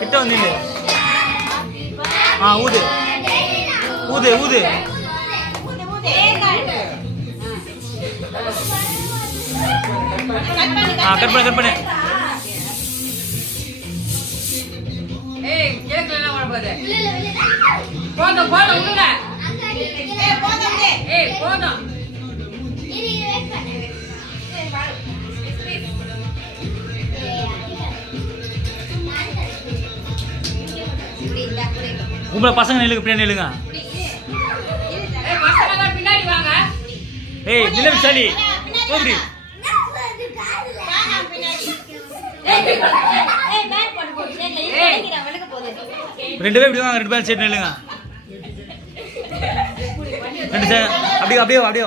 கிட்ட வந்து ஊது ஊது ஊது. கட் பண்ணு. உங்களை பசங்க நில்லுங்க, பின்னாடி நில்லுங்க. ஏய் நில்ல விஷாலி, போடி. ரெண்டு பேரும் இப்படி வாங்க, ரெண்டு பேரும் சைடு நில்லுங்க. ரெண்டு அப்படியே